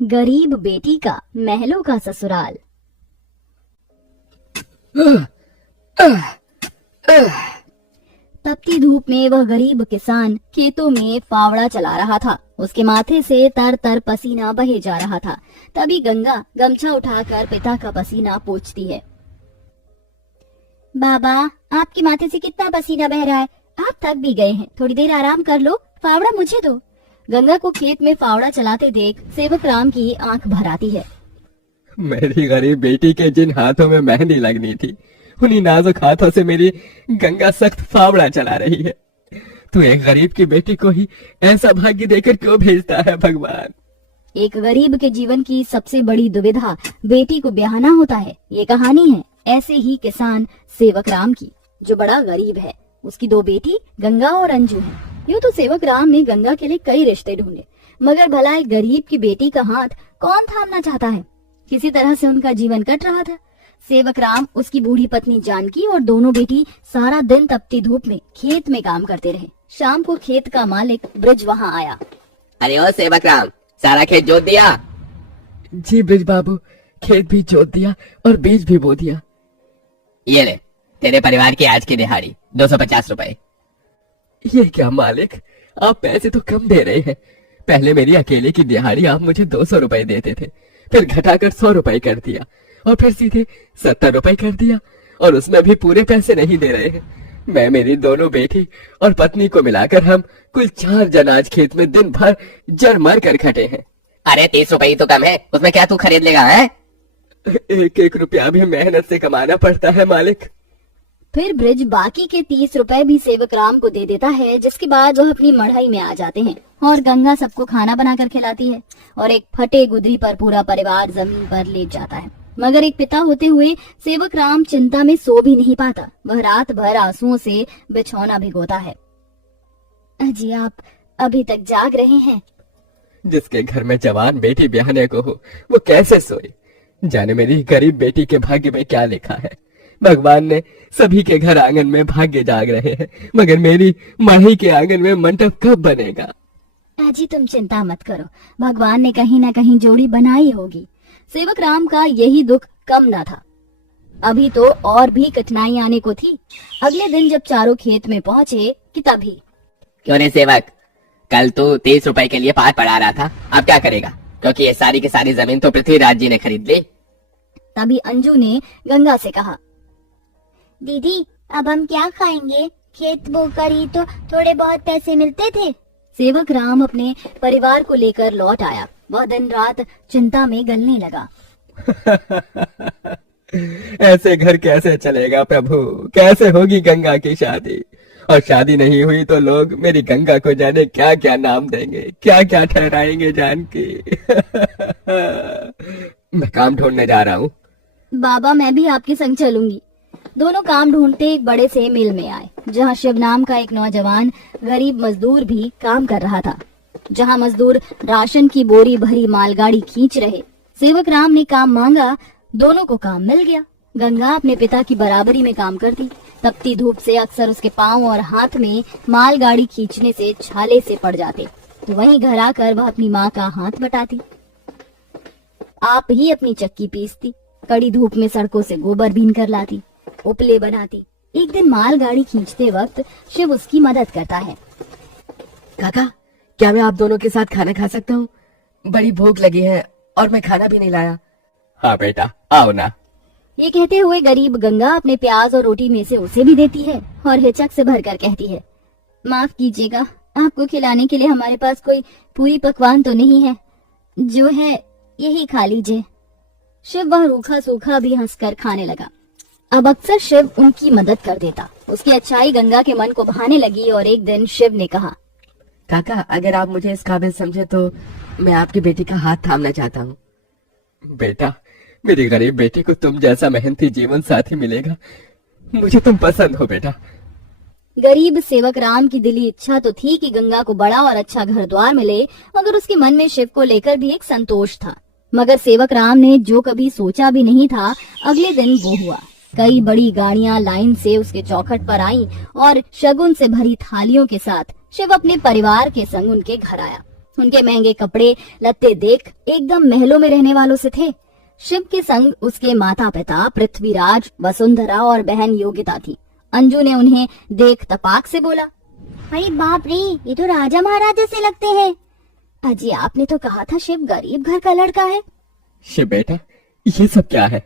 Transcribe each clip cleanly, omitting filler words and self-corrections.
गरीब बेटी का महलों का ससुराल। तपती धूप में वह गरीब किसान खेतों में फावड़ा चला रहा था। उसके माथे से तर तर पसीना बहे जा रहा था। तभी गंगा गमछा उठाकर पिता का पसीना पोंछती है। बाबा, आपके माथे से कितना पसीना बह रहा है, आप थक भी गए हैं, थोड़ी देर आराम कर लो, फावड़ा मुझे दो। गंगा को खेत में फावड़ा चलाते देख सेवक राम की आंख भर आती है। मेरी गरीब बेटी के जिन हाथों में मेहंदी लगनी थी, उन्हीं नाजुक हाथों से मेरी गंगा सख्त फावड़ा चला रही है। तू एक गरीब की बेटी को ही ऐसा भाग्य देकर क्यों भेजता है भगवान? एक गरीब के जीवन की सबसे बड़ी दुविधा बेटी को ब्याहना होता है। ये कहानी है ऐसे ही किसान सेवक राम की, जो बड़ा गरीब है। उसकी दो बेटी गंगा और अंजू है। यूँ तो सेवक राम ने गंगा के लिए कई रिश्ते ढूंढे, मगर भला एक गरीब की बेटी का हाथ कौन थामना चाहता है। किसी तरह से उनका जीवन कट रहा था। सेवक राम, उसकी बूढ़ी पत्नी जानकी और दोनों बेटी सारा दिन तपती धूप में खेत में काम करते रहे। शाम को खेत का मालिक ब्रिज वहाँ आया। अरे ओ सेवक राम, सारा खेत जोत दिया? जी ब्रिज बाबू, खेत भी जोत दिया और बीज भी बो दिया। ये ले तेरे परिवार की आज की दिहाड़ी 250 रुपए। ये क्या मालिक, आप पैसे तो कम दे रहे हैं। पहले मेरी अकेले की दिहाड़ी आप मुझे 200 रुपए देते थे, फिर घटाकर 100 रुपए कर दिया और फिर सीधे 70 रुपए कर दिया, और उसमें भी पूरे पैसे नहीं दे रहे हैं। मैं, मेरी दोनों बेटी और पत्नी को मिलाकर हम कुल 4 जन आज खेत में दिन भर जड़ मर कर खटे हैं। अरे 30 रुपए ही तो कम है, उसमें क्या तू खरीद लेगा है? एक एक रुपया भी मेहनत से कमाना पड़ता है मालिक। फिर ब्रिज बाकी के 30 रुपए भी सेवक राम को दे देता है, जिसके बाद वह अपनी मढ़ई में आ जाते हैं और गंगा सबको खाना बनाकर खिलाती है और एक फटे गुदरी पर पूरा परिवार जमीन पर लेट जाता है। मगर एक पिता होते हुए सेवक राम चिंता में सो भी नहीं पाता। वह रात भर आंसुओं से बिछौना भिगोता है। अजी, आप अभी तक जाग रहे हैं? जिसके घर में जवान बेटी ब्याहने को हो, वो कैसे सोए? जाने मेरी गरीब बेटी के भाग्य में क्या लिखा है। भगवान ने सभी के घर आंगन में भाग्य जाग रहे हैं, मगर मेरी मढ़ई के आंगन में मंडप कब बनेगा? अजी, तुम चिंता मत करो, भगवान ने कहीं न कहीं जोड़ी बनाई होगी। सेवक राम का यही दुख कम न था। अभी तो और भी कठिनाई आने को थी। अगले दिन जब चारों खेत में पहुंचे कि तभी। क्यों रे सेवक, कल तू 30 रुपए के लिए पार पड़ा रहा था, अब क्या करेगा? क्योंकि ये सारी की सारी जमीन तो पृथ्वीराज जी ने खरीद ली। तभी अंजू ने गंगा से कहा, दीदी, अब हम क्या खाएंगे? खेत बोकर ही तो थोड़े बहुत पैसे मिलते थे। सेवक राम अपने परिवार को लेकर लौट आया। वह दिन रात चिंता में गलने लगा। ऐसे घर कैसे चलेगा प्रभु? कैसे होगी गंगा की शादी? और शादी नहीं हुई तो लोग मेरी गंगा को जाने क्या क्या नाम देंगे, क्या क्या ठहराएंगे जानकी। मैं काम ढूंढने जा रहा हूँ। बाबा, मैं भी आपके संग चलूंगी। दोनों काम ढूंढते एक बड़े से मिल में आए, जहाँ शिव नाम का एक नौजवान गरीब मजदूर भी काम कर रहा था। जहाँ मजदूर राशन की बोरी भरी मालगाड़ी खींच रहे। सेवक राम ने काम मांगा, दोनों को काम मिल गया। गंगा अपने पिता की बराबरी में काम करती। तपती धूप से अक्सर उसके पांव और हाथ में मालगाड़ी खींचने से छाले से पड़ जाते, तो वहीं घर आकर वह अपनी माँ का हाथ बटाती। आप ही अपनी चक्की पीसती, कड़ी धूप में सड़कों से गोबर बीन कर लाती, उपले बनाती। एक दिन मालगाड़ी खींचते वक्त शिव उसकी मदद करता है। काका, क्या मैं आप दोनों के साथ खाना खा सकता हूँ? बड़ी भूख लगी है और मैं खाना भी नहीं लाया। हाँ बेटा, आओ ना। ये कहते हुए गरीब गंगा अपने प्याज और रोटी में से उसे भी देती है और हिचक से भरकर कहती है, माफ कीजिएगा, आपको खिलाने के लिए हमारे पास कोई पूरी पकवान तो नहीं है, जो है यही खा लीजिए। शिव वह रूखा सूखा भी हंसकर खाने लगा। अब अक्सर शिव उनकी मदद कर देता। उसकी अच्छाई गंगा के मन को भाने लगी और एक दिन शिव ने कहा, काका, अगर आप मुझे इस काबिल समझे तो मैं आपकी बेटी का हाथ थामना चाहता हूँ। बेटा, मेरी गरीब बेटी को तुम जैसा मेहनती जीवन साथी मिलेगा। मुझे तुम पसंद हो बेटा। गरीब सेवक राम की दिली इच्छा तो थी कि गंगा को बड़ा और अच्छा घर द्वार मिले, मगर उसके मन में शिव को लेकर भी एक संतोष था। मगर सेवक राम ने जो कभी सोचा भी नहीं था, अगले दिन वो हुआ। कई बड़ी गाड़ियां लाइन से उसके चौखट पर आईं और शगुन से भरी थालियों के साथ शिव अपने परिवार के संग उनके घर आया। उनके महंगे कपड़े लत्ते देख एकदम महलों में रहने वालों से थे। शिव के संग उसके माता पिता पृथ्वीराज, वसुंधरा और बहन योगिता थी। अंजू ने उन्हें देख तपाक से बोला, अरे बाप रे, ये तो राजा महाराजा से लगते हैं। अजी आपने तो कहा था शिव गरीब घर का लड़का है। शिव बेटा, ये सब क्या है?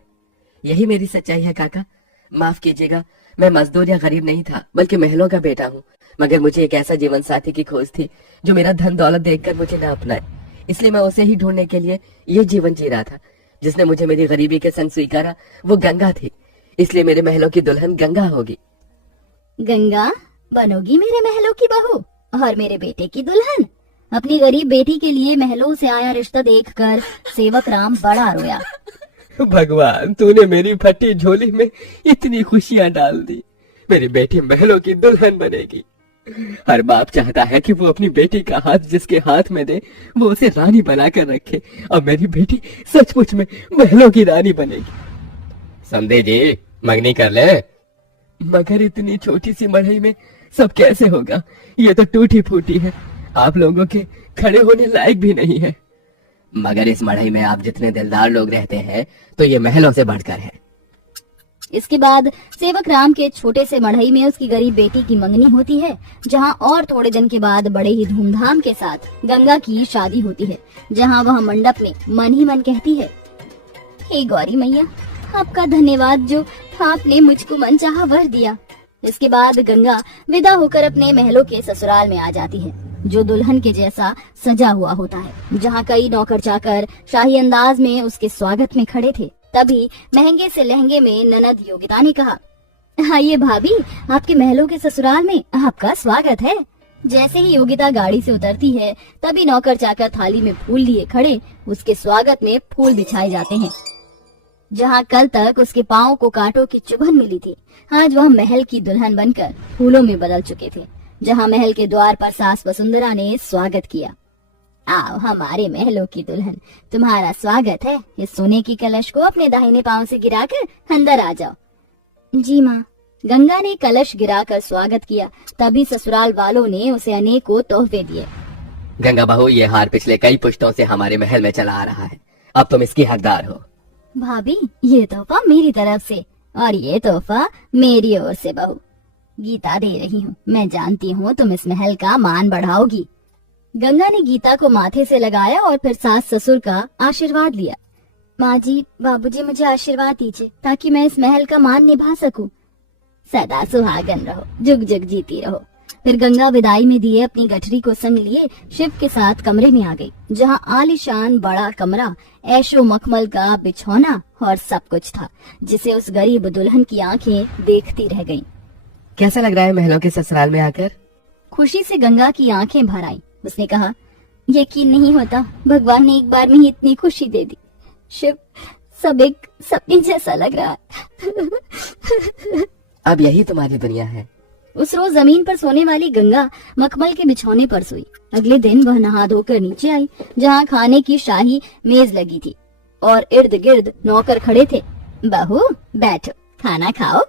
यही मेरी सच्चाई है काका। माफ कीजिएगा, मैं मजदूर या गरीब नहीं था, बल्कि महलों का बेटा हूँ। मगर मुझे एक ऐसा जीवन साथी की खोज थी जो मेरा धन दौलत देखकर मुझे न अपनाए, इसलिए मैं उसे ही ढूंढने के लिए ये जीवन जी रहा था। जिसने मुझे मेरी गरीबी के संग स्वीकारा वो गंगा थी, इसलिए मेरे महलों की दुल्हन गंगा होगी। गंगा बनोगी मेरे महलों की बहू और मेरे बेटे की दुल्हन। अपनी गरीब बेटी के लिए महलों से आया रिश्ता देखकर सेवक राम बड़ा रोया। भगवान, तूने मेरी फटी झोली में इतनी खुशियां डाल दी। मेरी बेटी महलों की दुल्हन बनेगी। हर बाप चाहता है कि वो अपनी बेटी का हाथ जिसके हाथ में दे वो उसे रानी बनाकर रखे, और मेरी बेटी सचमुच में महलों की रानी बनेगी। समझे जी, मंगनी कर ले। मगर इतनी छोटी सी मढ़ई में सब कैसे होगा? ये तो टूटी फूटी है, आप लोगों के खड़े होने लायक भी नहीं है। मगर इस मढ़ई में आप जितने दिलदार लोग रहते हैं तो ये महलों से बढ़कर है। इसके बाद सेवक राम के छोटे से मढ़ई में उसकी गरीब बेटी की मंगनी होती है, जहां और थोड़े दिन के बाद बड़े ही धूमधाम के साथ गंगा की शादी होती है, जहां वह मंडप में मन ही मन कहती है, हे गौरी मैया, आपका धन्यवाद जो आपने मुझको मनचाहा वर दिया। इसके बाद गंगा विदा होकर अपने महलों के ससुराल में आ जाती है, जो दुल्हन के जैसा सजा हुआ होता है, जहाँ कई नौकर चाकर शाही अंदाज में उसके स्वागत में खड़े थे। तभी महंगे से लहंगे में ननद योगिता ने कहा, आइए भाभी, आपके महलों के ससुराल में आपका स्वागत है। जैसे ही योगिता गाड़ी से उतरती है, तभी नौकर चाकर थाली में फूल लिए खड़े उसके स्वागत में फूल बिछाए जाते हैं। जहाँ कल तक उसके पाँव को कांटों की चुभन मिली थी, आज वह महल की दुल्हन बनकर फूलों में बदल चुके थे। जहाँ महल के द्वार पर सास वसुंधरा ने स्वागत किया, आओ हमारे महलों की दुल्हन, तुम्हारा स्वागत है। इस सोने की कलश को अपने दाहिने पांव से गिराकर अंदर आ जाओ। जी माँ। गंगा ने कलश गिराकर स्वागत किया। तभी ससुराल वालों ने उसे अनेकों तोहफे दिए। गंगा बहू, ये हार पिछले कई पुश्तों से हमारे महल में चला आ रहा है, अब तुम इसकी हकदार हो। भाभी, ये तोहफा मेरी तरफ से और ये तोहफा मेरी ओर से बहू। गीता दे रही हूँ, मैं जानती हूँ तुम इस महल का मान बढ़ाओगी। गंगा ने गीता को माथे से लगाया और फिर सास ससुर का आशीर्वाद लिया। माँ जी, बाबूजी, मुझे आशीर्वाद दीजिए ताकि मैं इस महल का मान निभा सकूं। सदा सुहागन रहो, जुग जुग जीती रहो। फिर गंगा विदाई में दिए अपनी गठरी को संग लिए शिव के साथ कमरे में आ गई, जहाँ आलीशान बड़ा कमरा, ऐशो मखमल का बिछौना और सब कुछ था, जिसे उस गरीब दुल्हन की आंखें देखती रह गईं। कैसा लग रहा है महलों के ससुराल में आकर? खुशी से गंगा की आंखें भर आई। उसने कहा, यकीन नहीं होता, भगवान ने एक बार में ही इतनी खुशी दे दी। शिव, सब एक सपने जैसा लग रहा है। अब यही तुम्हारी दुनिया है। उस रोज जमीन पर सोने वाली गंगा मखमल के बिछौने पर सोई। अगले दिन वह नहा धोकर नीचे आई, जहाँ खाने की शाही मेज लगी थी और इर्द गिर्द नौकर खड़े थे। बहू बैठो, खाना खाओ।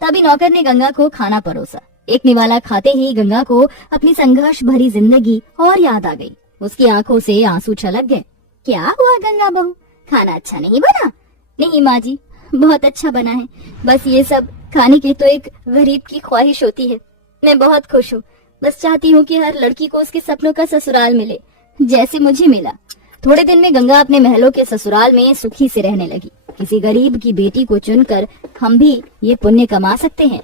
तभी नौकर ने गंगा को खाना परोसा। एक निवाला खाते ही गंगा को अपनी संघर्ष भरी जिंदगी और याद आ गई। उसकी आंखों से आंसू छलक गए। क्या हुआ गंगा बहू, खाना अच्छा नहीं बना? नहीं माँ जी, बहुत अच्छा बना है, बस ये सब खाने की तो एक गरीब की ख्वाहिश होती है। मैं बहुत खुश हूँ, बस चाहती हूँ कि हर लड़की को उसके सपनों का ससुराल मिले, जैसे मुझे मिला। थोड़े दिन में गंगा अपने महलों के ससुराल में सुखी से रहने लगी। किसी गरीब की बेटी को चुनकर हम भी ये पुण्य कमा सकते हैं।